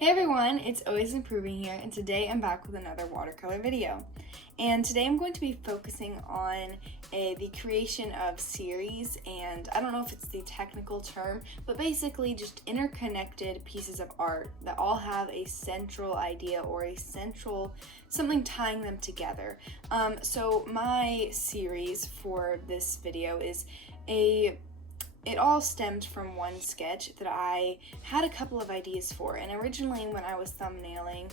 Hey everyone, it's Always Improving here, and today I'm back with another watercolor video. And today I'm going to be focusing on the creation of series, and I don't know if it's the technical term, but basically just interconnected pieces of art that all have a central idea or a central something tying them together. So my series for this video is it all stemmed from one sketch that I had a couple of ideas for, and originally when I was thumbnailing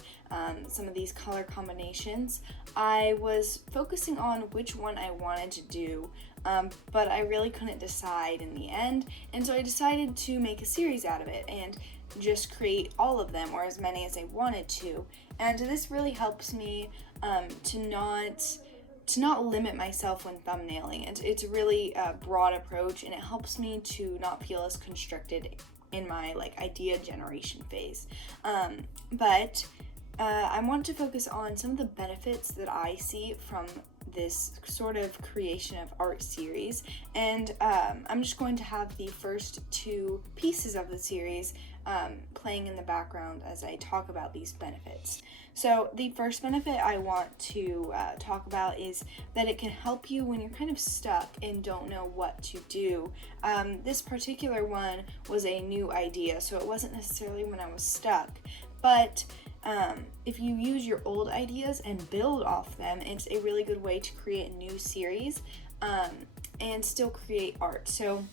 some of these color combinations, I was focusing on which one I wanted to do, but I really couldn't decide in the end, and so I decided to make a series out of it and just create all of them, or as many as I wanted to. And this really helps me to not limit myself when thumbnailing. It's a really broad approach, and it helps me to not feel as constricted in my idea generation phase. But I want to focus on some of the benefits that I see from this sort of creation of art series, and I'm just going to have the first two pieces of the series playing in the background as I talk about these benefits. So the first benefit I want to talk about is that it can help you when you're kind of stuck and don't know what to do. This particular one was a new idea, so it wasn't necessarily when I was stuck, but if you use your old ideas and build off them, it's a really good way to create a new series and still create art. So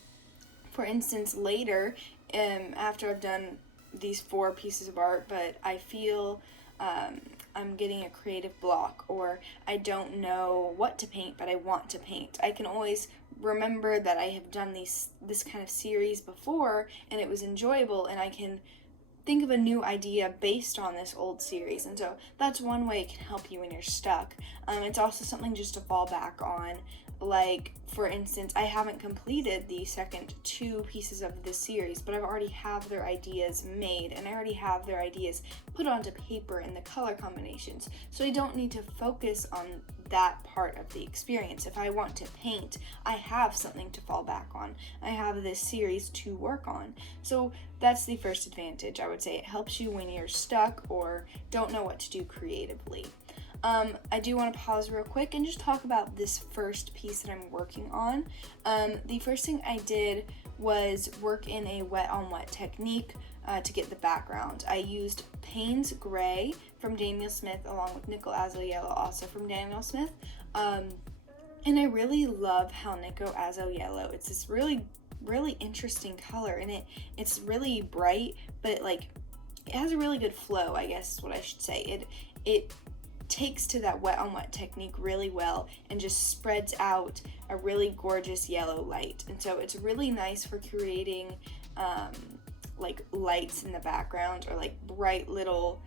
for instance, later, after I've done these 4 pieces of art, but I feel I'm getting a creative block, or I don't know what to paint, but I want to paint, I can always remember that I have done this kind of series before and it was enjoyable, and I can think of a new idea based on this old series. And so that's one way it can help you when you're stuck. It's also something just to fall back on. Like, for instance, I haven't completed the second 2 pieces of this series, but I've already have their ideas made, and I already have their ideas put onto paper in the color combinations. So I don't need to focus on that part of the experience. If I want to paint, I have something to fall back on. I have this series to work on. So that's the first advantage, I would say. It helps you when you're stuck or don't know what to do creatively. I do want to pause real quick and just talk about this first piece that I'm working on. The first thing I did was work in a wet on wet technique to get the background. I used Payne's Gray from Daniel Smith along with Nickel Azo Yellow, also from Daniel Smith. And I really love how Nickel Azo Yellow, it's this really interesting color, and it's really bright, but it has a really good flow, I guess is what I should say. It takes to that wet on wet technique really well and just spreads out a really gorgeous yellow light, and so it's really nice for creating lights in the background, or bright little,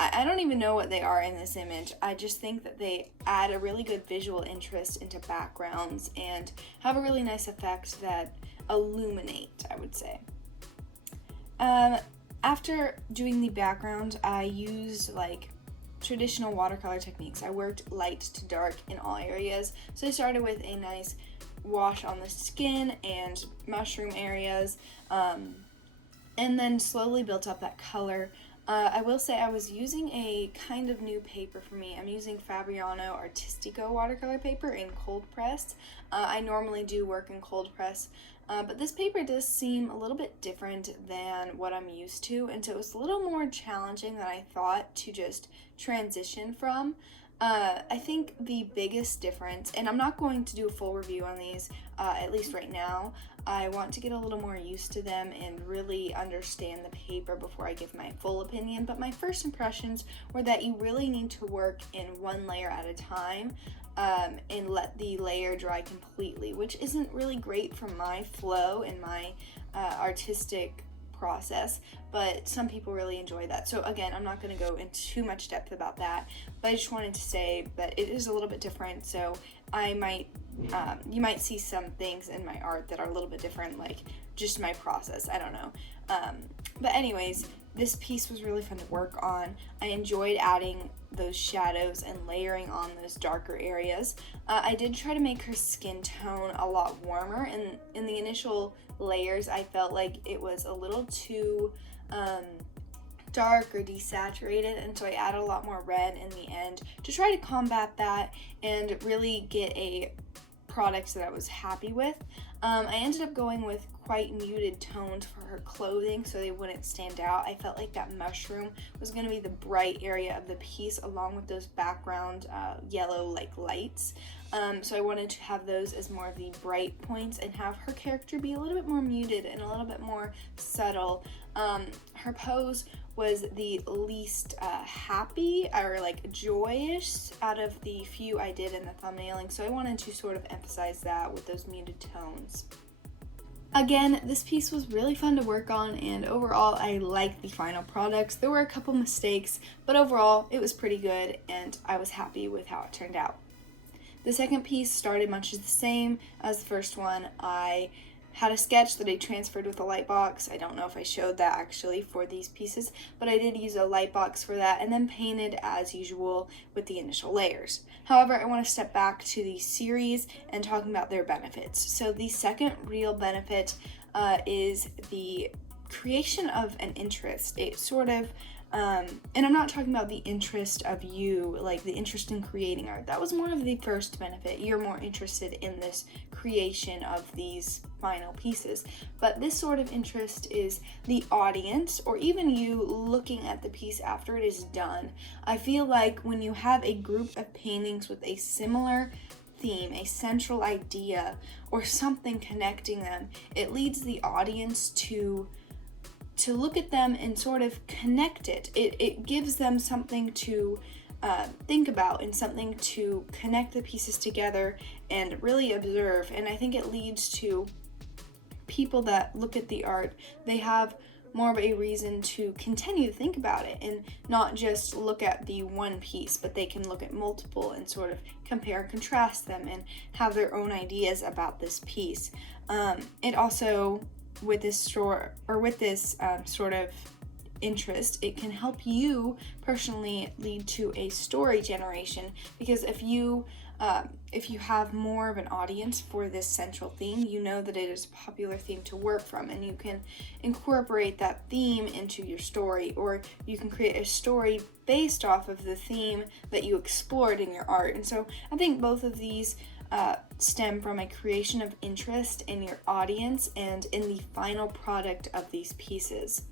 I don't even know what they are in this image. I just think that they add a really good visual interest into backgrounds and have a really nice effect that illuminate, I would say. After doing the background, I used traditional watercolor techniques. I worked light to dark in all areas. So I started with a nice wash on the skin and mushroom areas, and then slowly built up that color. I will say I was using a kind of new paper for me. I'm using Fabriano Artistico watercolor paper in cold press. I normally do work in cold press, but this paper does seem a little bit different than what I'm used to, and so it was a little more challenging than I thought to just transition from. I think the biggest difference, and I'm not going to do a full review on these, at least right now. I want to get a little more used to them and really understand the paper before I give my full opinion, but my first impressions were that you really need to work in one layer at a time, and let the layer dry completely, which isn't really great for my flow and my artistic process, but some people really enjoy that. So again, I'm not going to go into too much depth about that, but I just wanted to say that it is a little bit different. So you might see some things in my art that are a little bit different, like just my process, I don't know. But anyways, this piece was really fun to work on. I enjoyed adding those shadows and layering on those darker areas. I did try to make her skin tone a lot warmer, and in the initial layers I felt like it was a little too dark or desaturated, and so I added a lot more red in the end to try to combat that and really get a product that I was happy with. I ended up going with quite muted tones for her clothing so they wouldn't stand out. I felt like that mushroom was going to be the bright area of the piece along with those background yellow like lights. So I wanted to have those as more of the bright points and have her character be a little bit more muted and a little bit more subtle. Her pose was the least happy or like joyous out of the few I did in the thumbnailing, so I wanted to sort of emphasize that with those muted tones. Again, this piece was really fun to work on, and overall I liked the final products. There were a couple mistakes, but overall it was pretty good and I was happy with how it turned out. The second piece started much the same as the first one. I had a sketch that I transferred with a light box. I don't know if I showed that actually for these pieces, but I did use a light box for that and then painted as usual with the initial layers. However, I want to step back to the series and talking about their benefits. So the second real benefit is the creation of an interest. It sort of and I'm not talking about the interest of you, like the interest in creating art. That was more of the first benefit. You're more interested in this creation of these final pieces. But this sort of interest is the audience, or even you looking at the piece after it is done. I feel like when you have a group of paintings with a similar theme, a central idea, or something connecting them, it leads the audience to look at them and sort of connect it. It gives them something to think about and something to connect the pieces together and really observe. And I think it leads to people that look at the art, they have more of a reason to continue to think about it and not just look at the one piece, but they can look at multiple and sort of compare and contrast them and have their own ideas about this piece. It also, with this sort of interest, it can help you personally lead to a story generation, because if you have more of an audience for this central theme, you know that it is a popular theme to work from, and you can incorporate that theme into your story, or you can create a story based off of the theme that you explored in your art. And so I think both of these stem from a creation of interest in your audience and in the final product of these pieces.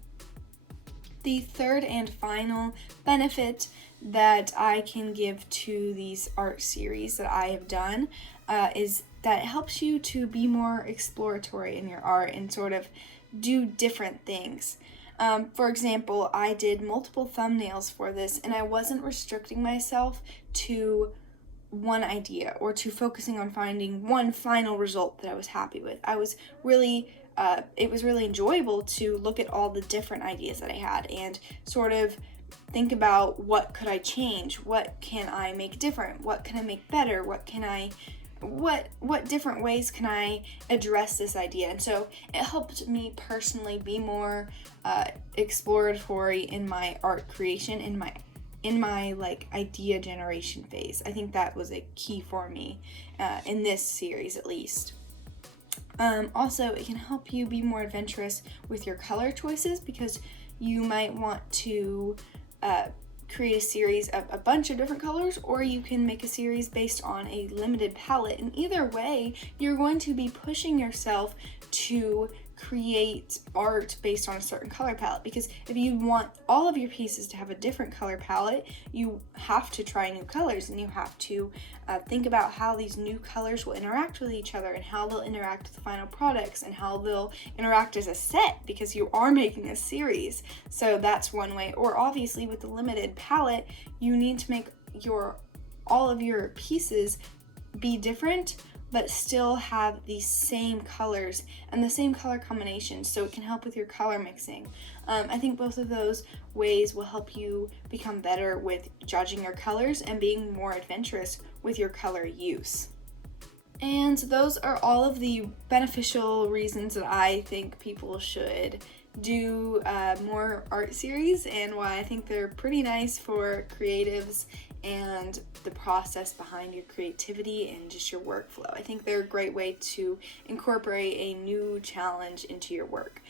The third and final benefit that I can give to these art series that I have done is that it helps you to be more exploratory in your art and sort of do different things. For example, I did multiple thumbnails for this, and I wasn't restricting myself to one idea or to focusing on finding one final result that I was happy with. I was really it was really enjoyable to look at all the different ideas that I had and sort of think about what could I change, what can I make different, what can I make better, what different ways can I address this idea. And so it helped me personally be more exploratory in my art creation, in my like idea generation phase. I think that was a key for me in this series at least. Also, it can help you be more adventurous with your color choices, because you might want to create a series of a bunch of different colors, or you can make a series based on a limited palette. And either way, you're going to be pushing yourself to create art based on a certain color palette, because if you want all of your pieces to have a different color palette, you have to try new colors, and you have to think about how these new colors will interact with each other and how they'll interact with the final products and how they'll interact as a set, because you are making a series. So that's one way. Or obviously with the limited palette, you need to make all of your pieces be different but still have the same colors and the same color combinations, so it can help with your color mixing. I think both of those ways will help you become better with judging your colors and being more adventurous with your color use. And those are all of the beneficial reasons that I think people should do more art series, and why I think they're pretty nice for creatives and the process behind your creativity and just your workflow. I think they're a great way to incorporate a new challenge into your work.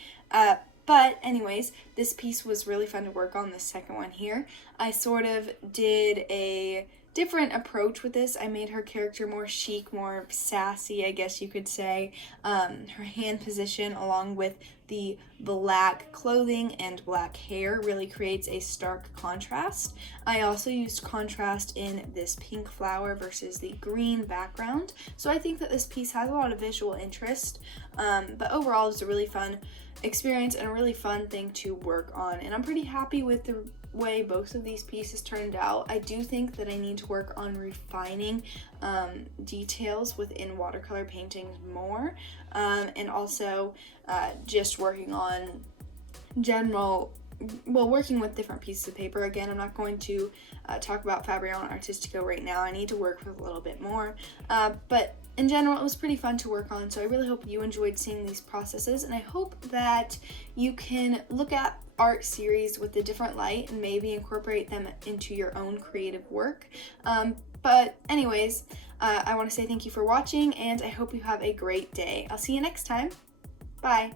But anyways, this piece was really fun to work on, the second one here. I sort of did a different approach with this. I made her character more chic, more sassy, I guess you could say. Her hand position along with the black clothing and black hair really creates a stark contrast. I also used contrast in this pink flower versus the green background. So I think that this piece has a lot of visual interest, but overall it was a really fun experience and a really fun thing to work on. And I'm pretty happy with the way both of these pieces turned out. I do think that I need to work on refining details within watercolor painting more, and also just working on working with different pieces of paper. Again, I'm not going to talk about Fabriano and Artistico right now. I need to work with a little bit more, but in general, it was pretty fun to work on, so I really hope you enjoyed seeing these processes, and I hope that you can look at art series with a different light and maybe incorporate them into your own creative work. But anyways, I want to say thank you for watching, and I hope you have a great day. I'll see you next time. Bye.